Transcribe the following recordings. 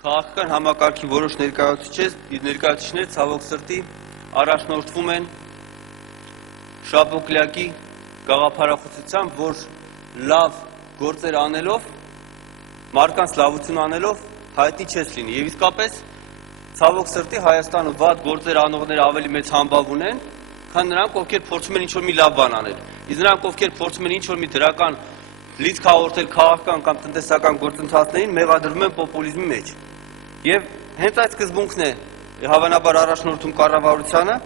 Քաղաքական համակարգի որոշ ներկայացուցիչներ ցավոք սրտի առաջնորդվում են շապոկլյակի գաղափարախոսությամբ, որ լավ գործեր անելով, մարդկանց լավություն անելով հայտնի չես լինի։ Եվ իսկապես ցավոք սրտի Հայաստանում վատ գործեր անողները ավելի մեծ համբավ ունեն, քան նրանք, ովքեր փորձում են ինչ-որ մի լավ բան անել։ Իսկ նրանք, ովքեր փորձում են ինչ-որ մի դրական լիցք հաղորդել քաղաքական կամ տնտեսական գործընթացներին, մեղադրվում են պոպուլիզմի մեջ։ Եվ հենց այդ սկզբունքն է հավանաբար առաջնորդում կառավարությանը,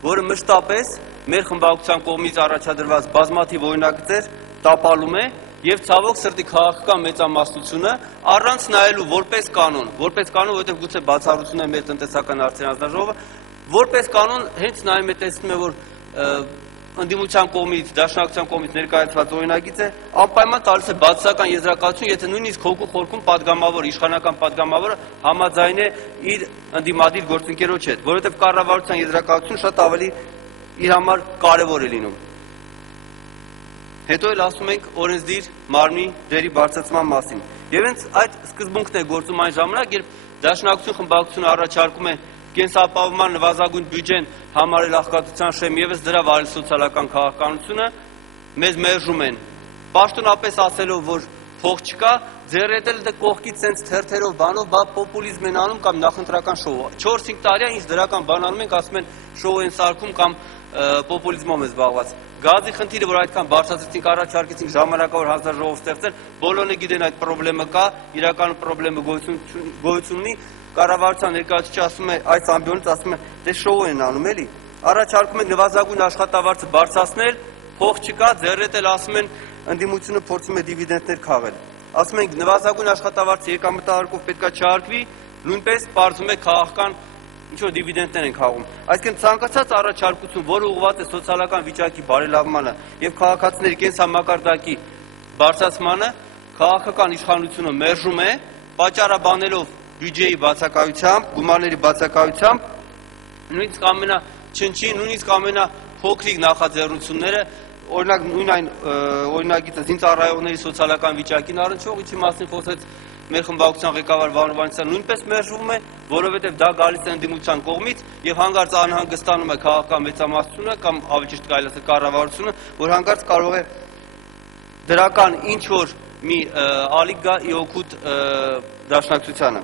որը մշտապես մեր խմբակցության կողմից առաջադրված բազմաթիվ օրինագծեր տապալում է եւ ցավոք սրտի քաղաքական մեծամասնությունը առանց նայելու որպես կանոն, որովհետեւ գուցե բացառություն է մեր տնտեսական հարցերի հանձնաժողովը, որպես կանոն հենց նայում է տեսնում է, որ ընդդիմության կողմից, դաշնակցության կողմից ներկայացված օրինագիծ է, անպայման տալիս է բացասական եզրակացություն, եթե նույնիսկ հոգու խորքում падգամավոր, իշխանական падգամավորը համաձայն է իր ընդդիմադիր գործընկերոջ հետ, որովհետև կառավարության եզրակացությունը շատ ավելի իր համար կարևոր է լինում։ Հետո էլ ասում ենք օրենսդիր մարմնի դերի բարձրացման մասին։ Եվ հենց այդ սկզբունքն է գործում այն ժամանակ, երբ դաշնակցություն խմբակցությունը առաջարկում է կենսապահովման նվազագույն բյուջեն համարել աղքատության շեմ ևս դրա վարել սոցիալական քաղաքականությունը, մեզ մերժում են պաշտոնապես ասելով, որ փող չկա, ձեռետել դե կողքից սենց թերթերով բանով, բա պոպուլիզմ են անում կամ նախընտրական շոու։ 4-5 տարի է ինչ դրական բան անում ենք, ասում են շոու են սարքում կամ պոպուլիզմով է զբաղված։ Գազի խնդիրը, որ այդքան բարձրացրեցինք, առաջարկեցինք ժամանակավոր հանձնաժողով ստեղծել, բոլորը գիտեն այդ խնդիրը կա, իրականում խնդիրը գոյություն ունի, կառավարության ներկայացուցիչը ասում է այս ամբիոնից, ասում է դե շոու են անում էլի։ Առաջարկում են նվազագույն աշխատավարձը բարձրացնել, փող չկա, ձեռետել ասում են ընդդիմությունը փորձում է դիվիդենդներ քաղել։ Ասում ենք նվազագույն աշխատավարձը եկամտահարկով պետքա չհարկվի, նույնպես պարզում է քաղաքական ինչ-որ դիվիդենդներ են քաղում։ Այսինքն ցանկացած առաջարկություն, որը ուղղված է սոցիալական վիճակի բարելավմանը եւ քաղաքացիների կենսամակարդակի բարձրացմանը, քաղաքական իշխանությունը մերժում է, պատճառաբանելով բյուջեի բացակայությամբ, գումարների բացակայությամբ, նույնիսկ ամենաչնչին, նույնիսկ ամենափոքրիկ նախաձեռնությունները, օրինակ նույն այն օրինագիծը զինծառայողների սոցիալական վիճակին առնչվող, ինչի մասին խոսեց մեր խմբակցության ղեկավար Վանո Վանեսյանը, նույնպես մերժվում է, որովհետև դա գալիս է ընդդիմության կողմից եւ հանկարծ անհանգստանում է քաղաքական մեծամասնությունը կամ ավելի ճիշտ կարելի ասել կառավարությունը, որ հանկարծ կարող է դրական ինչ որ մի ալիք գա ի օգուտ դաշնակցությանը։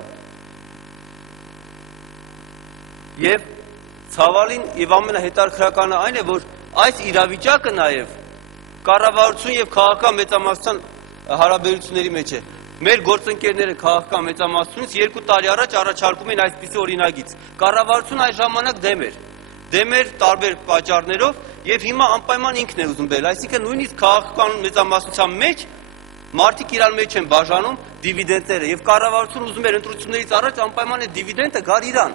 Եվ ցավալին եւ ամենահետաքրքրականը այն է, որ այս իրավիճակը նաեւ կառավարություն եւ քաղաքական մեծամասնության հարաբերությունների մեջ է։ Մեր գործընկերները քաղաքական մեծամասնությունից 2 տարի առաջ առաջարկում են այսպիսի օրինագիծ։ Կառավարությունը այս ժամանակ դեմ էր տարբեր պատճառներով եւ հիմա անպայման ինքն է ուզում բերել։ Այսինքն նույնիսկ քաղաքական մեծամասնության մեջ մարդիկ իրար մեջ են բաժանում դիվիդենդները եւ կառավարությունը ուզում էր ընտրություններից առաջ անպայման է դիվիդենդը գար իրան։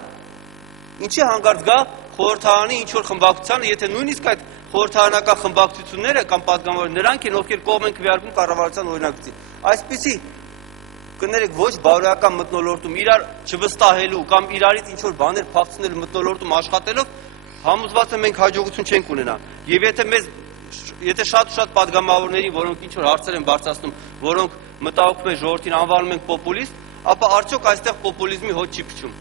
Ինչի հանկարծ գա խորհրդարանի ինչ որ խմբակցությանը, եթե նույնիսկ այդ խորհրդարանական խմբակցությունները կամ պատգամավորները նրանք են, ովքեր կողմ են քվեարկում կառավարության օրինագծին։ Այսպիսի կներեք ոչ բարոյական մթնոլորտում իրար չվստահելու կամ իրարից ինչ որ բաներ փախցնելու մթնոլորտում աշխատելով համոզված եմ մենք հաջողություն չենք ունենա։ Եվ եթե շատ պատգամավորների, որոնք ինչ որ հարցեր են բարձրացնում, որոնք մտահոգում են ժողովրդին, անվանում ենք պոպուլիստ, ապա արդյոք այստեղ պոպուլիզմի հոտ չի փչում։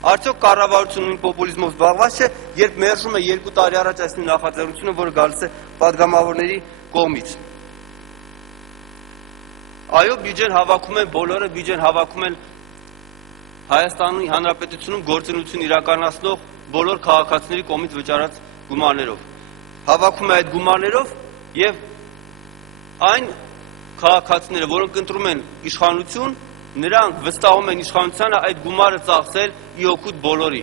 Արդյոք կառավարությունը նույն պոպուլիզմով զբաղված չէ, երբ մերժում է 2 տարի առաջ այս նախաձեռնությունը, որը գալիս է պատգամավորների կողմից։ Այո, բյուջեն հավաքում են բոլորը, բյուջեն հավաքում են Հայաստանի Հանրապետությունում գործունեություն իրականացնող բոլոր քաղաքացիների կողմից վճարած գումարներով։ Հավաքում է այդ գումարներով եւ այն քաղաքացիները, որոնք ընտրում են իշխանություն, նրանք վստահում են իշխանությանը այդ գումարը ծախսել ի օգուտ բոլորի։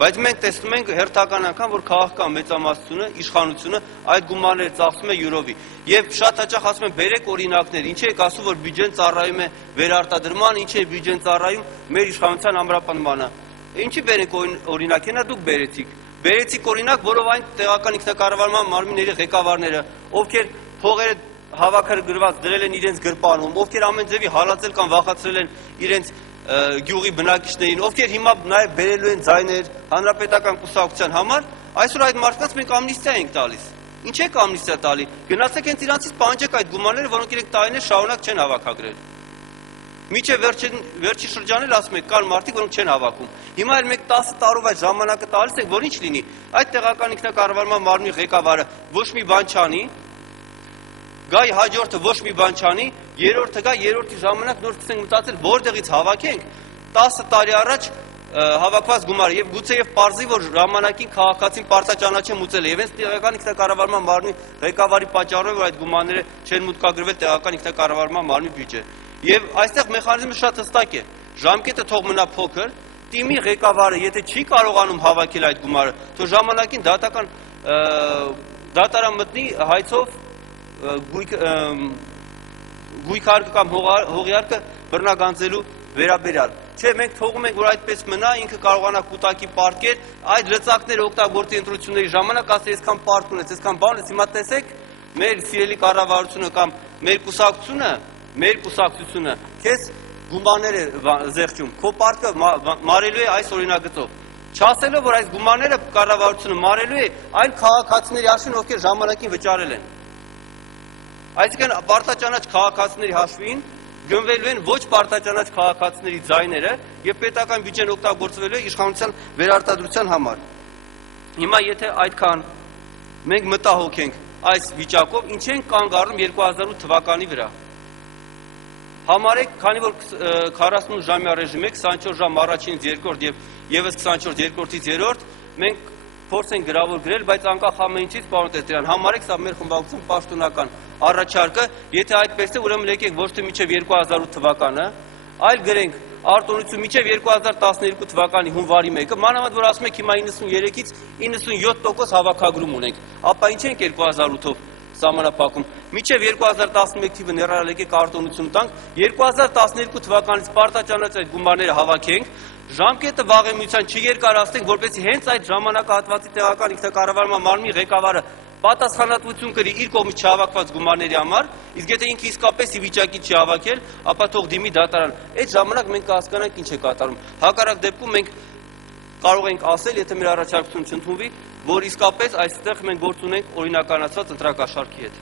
Բայց մենք տեսնում ենք հերթական անգամ, որ քաղաքական մեծամասնությունը, իշխանությունը այդ գումարները ծախսում է յուրովի։ Եվ շատ հաճախ ասում են բերեք օրինակներ, ինչի եք ասում, որ բյուջեն ծառայում է վերարտադրման, ինչի է բյուջեն ծառայում մեր իշխանության ամրապնդմանը։ Ինչի բերենք օրինակ, հենա դուք բերեցիք օրինակ, որով այն տեղական ինքնակառավարման մարմինների ղեկավարները, ովքեր փողերը հավաքել գրված դրել են իրենց գրպանում, ովքեր ամեն ձևի հալածել կամ վախացրել են իրենց գյուղի բնակիչներին, ովքեր հիմա նաև բերելու են ձայներ հանրապետական կուսակցության համար, այսօր այդ մարդկանց մենք ամնիստիա ենք տալիս։ Ինչ եք ամնիստիա տալի։ Գնացեք հենց իրանցից պահանջեք այդ գումարները, որոնք իրենք տարիներ շարունակ չեն հավաքագրել։ Մինչև վերջի շրջանել ասում եք կան մարդիկ, որոնք չեն հավաքում։ Հիմա էլ մենք 10 տարով այդ ժամանակը տալիս ենք, որ ինչ լինի։ Այդ տեղական ինքնակառավարման մարմնի ղեկավարը ոչ մի բան չանի, գայ հաջորդը ոչ մի բան չանի, երրորդը գա, երրորդի ժամանակ նոր սկսենք մտածել, որտեղից հավաքենք 10 տարի առաջ հավաքված գումարը եւ գուցեև պարզի, որ ժամանակին քաղաքացին պարտաճանաչեմ ուծել է եւ հենց տեղական ինքնակառավարման մարմնի ղեկավարի պատճառով որ այդ գումարները չեն մուտքագրվել տեղական ինքնակառավարման մարմնի բյուջե։ Եվ այստեղ մեխանիզմը շատ հստակ է։ Ժամկետը թող մնա փոքր, թիմի ղեկավարը եթե չի կարողանում հավաքել այդ գումարը, թող ժամանակին դատարան մտնի հայցով գույքարկը կամ հողիարկը բռնագանձելու վերաբերյալ։ Չէ, մենք թողում ենք, որ այդպես մնա, ինքը կարողանա կուտակի պարտքեր, այդ լծակները օգտագործի ընտրությունների ժամանակ, ասի այսքան պարտք ունես, այսքան բան ունես, հիմա տեսեք, մեր սիրելի կառավարությունը կամ մեր կուսակցությունը քեզ գումարներ է զեղչում, քո պարտքը մարելու է այս օրինագծով։ Չասելով, որ այս գումարները կառավարությունը մարելու է այլ քաղաքացիների հաշվին, ովքեր ժամանակին վճարել են։ Այսինքն պարտաճանաչ քաղաքացիների հաշվին գնվելու են ոչ պարտաճանաչ քաղաքացիների ձայները եւ պետական բյուջեն օգտագործվելու է իշխանության վերարտադրության համար։ Հիմա եթե այդքան մենք մտահոգ ենք այս վիճակով, ինչ են կանգ առնում 2008 թվականի վրա։ Համարեք, քանի որ 48 ժամյա ռեժիմ է, 24 ժամ առաջինից երկրորդ եւ եւս 24 երկրորդից երրորդ, մենք փորձ ենք գրավոր գրել, բայց անկախ ամեն ինչից, պարոն Տեր-Պետրյան, համարեք, սա մեր խմբակցության պաշտոնական առաջարկը, եթե այդպես է, ուրեմն եկեք ոչ թե մինչև 2008 թվականը, այլ գրենք արտոնություն մինչև 2012 թվականի հունվարի 1-ը, մանավանդ որ ասում եք հիմա 93-ից 97% հավաքագրում ունենք, ապա ինչ ենք 2008-ով սահմանափակում։ Մինչև 2011 թիվը ներառյալ եկեք արտոնություն տանք, 2012 թվականից պարտաճանաչ այդ գումարները հավաքենք, ժամկետը վաղեմիության չերկարացնենք, որպեսզի հենց այդ ժամանակահատվածի տեղական ինքնակառավարման մարմնի ղեկավարը պատասխանատվություն կրի իր կողմից չհավաքված գումարների համար, իսկ եթե ինքը իսկապես ի վիճակի չի հավաքել, ապա թող դիմի դատարան։ Այդ ժամանակ մենք կհասկանանք ինչ է կատարում։ Հակառակ դեպքում մենք կարող ենք ասել, եթե մեր առաջարկությունը չընդունվի, որ իսկապես այստեղ մենք գործ ունենք օրինականացված ընտրակաշառքի հետ։